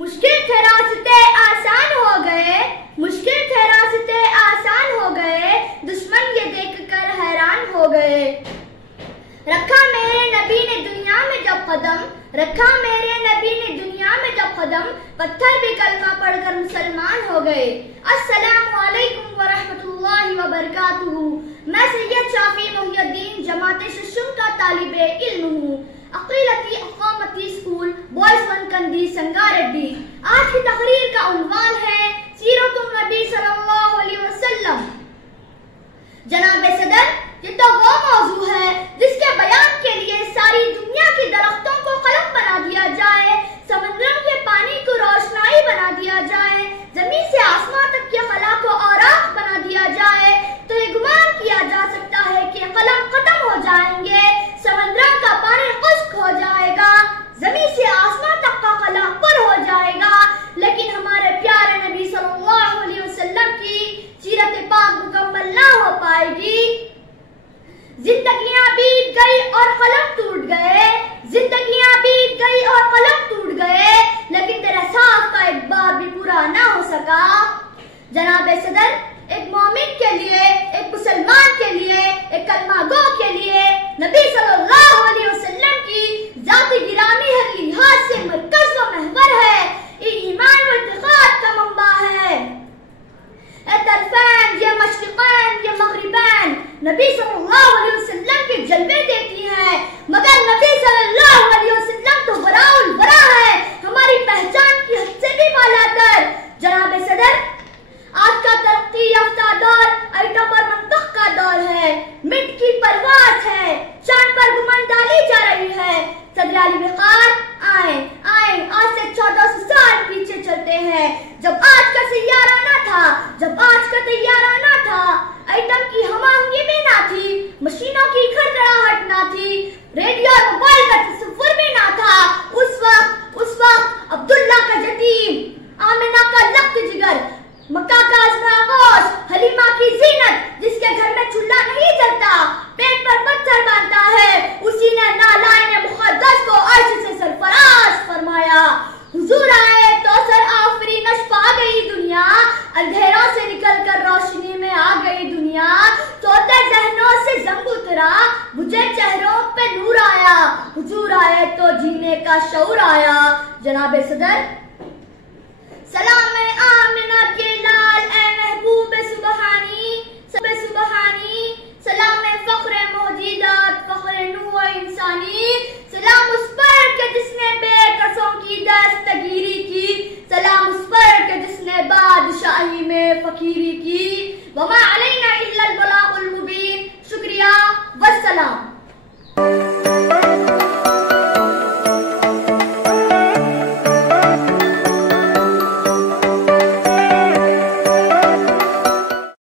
मुश्किल थे रास्ते आसान हो गए, मुश्किल थे रास्ते आसान हो गए, दुश्मन ये देखकर हैरान हो गए। रखा मेरे नबी ने दुनिया में जब कदम, रखा मेरे नबी ने दुनिया में जब कदम, पत्थर भी कलमा पढ़कर मुसलमान हो गए। अस्सलामु अलैकुम व रहमतुल्लाहि व बरकातुहू। मैं सैयद शाफी मुहियुद्दीन जमात शुशुम का तालिबे इल्म हूँ। अक़ीलती अक़ामती स्कूल बॉयज वन कंदी संगारेड्डी। आज की तकरीर का उन्वान है सीरतुन नबी सल्लल्लाहु अलैहि वसल्लम। जनाब सदर, ये तो वो मौजू है जिसके बयान के लिए सारी दुनिया की दरख्तों को कलम बना दिया जाए, समंदरों के पानी को रोशनाई बना दिया जाए, जमीन से आसमान तक के खला को औराख बना दिया जाए, तो ये गुमान किया जा सकता है कि कलम खत्म हो जाएंगे, समंदरों का पानी खुश्क हो जाएगा, जमीन से आसमान तक का खला पर हो जाएगा। लेकिन हमारे प्यारे नबी सल्लल्लाहु अलैहि वसल्लम की सीरत पाक मुकम्मल ना हो पाएगी। जिंदगियां बीत गई और कलम टूट गए, जिंदगियां बीत गई और कलम टूट गए, लेकिन तेरा साथ का एक बार भी पूरा ना हो सका। जनाब सदर, एक मोमिन के लिए, एक मुसलमान के लिए, एक कलमा गो के लिए नबी सल्लल्लाहु अलैहि वसल्लम की जात गिरामी हर लिहाज से मरकज व महवर है, ईमान व इत्तिकाद का मंबा है। तरफैन, ये मशरिकैन, ये मगरिबैन नबी सल्लल्लाहु अलैहि वसल्लम के जलवे देती हैं, मगर नबी सल्लल्लाहु अलैहि वसल्लम तो बराउल बरा है, हमारी पहचान की हद से भी बालातर। जनाब सदर, आज का तरक्की याफ्ता दौर आइटम और मंतख का दौर है, मिट की परवाज है, चांद पर गुमान डाली जा रही है। सदर अली वक़ार आए आज से 1400 साल पीछे चलते हैं, जब आज का सैयारा ना था, जब आज का तैयारा ना था, आइटम की हमांगी भी ना थी, मशीनों की खड़खड़ाहट ना थी, रेडियो और मोबाइल का तसव्वुर भी ना था। उस वक्त अब्दुल्ला का यतीम, आमिना का लख्त जिगर, मक्का का अज़नागोश, हलीमा की ज़ीनत, जिसके घर में चूल्हा नहीं जलता, पेट पर पत्थर बांधता है, उसी ने नालायन मुक़द्दस को अर्श से सरफराज फरमाया। हुजूर आए तो सर आफरीनश पा गई दुनिया, अंधेरों से निकलकर रोशनी में आ गई दुनिया, सोते ज़हनों से जंग उतरा, बुझे चेहरों पे नूर आया, हुजूर आए तो जीने का शऊर आया। जनाब सदर, सलाम आमिना के लाल ए महबूब सुबहानी, सलाम फख्र मौजूदात, फख्र नूर इंसानी, सलाम उस पर के जिसने बेकसों की दस्तगीरी की, सलाम उस पर के जिसने बादशाही में फकीरी की। वमा अलैना इल्लल बलागुल